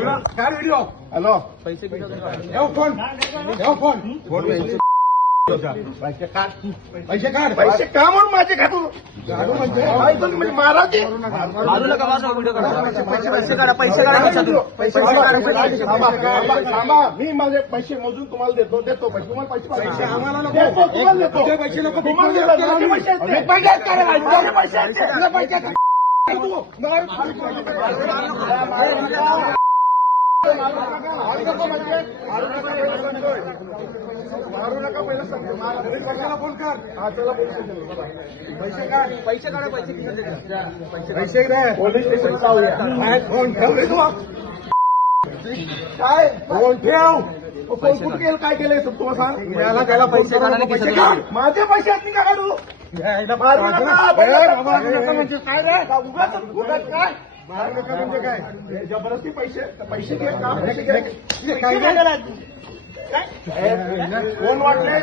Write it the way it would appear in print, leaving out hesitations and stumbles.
काय video hello पैसे phone पैसे काढ पैसे का म्हणून माझे काढू म्हणजे महाराज मारू नका पैसे काढा मी माझे पैसे मोजून तुम्हाला देतो पैसे तुम्हाला पैसे आम्हाला नको तुम्हाला देतो पैसे नको मारू नका पहिलं सांगतो मला फोन कर चला पैसे काढ पैसे पोलीस स्टेशन जाऊया फोन ठेव रे तू काय फोन ठेव फोन कुठे केलं काय केलंय तुम्हाला सांग त्याला पैसे माझे पैसे आहेत का काढू मारू नका म्हणजे काय रे उगाच काय मारू नका म्हणजे काय जबरदस्ती पैसे घे का कोण वाटले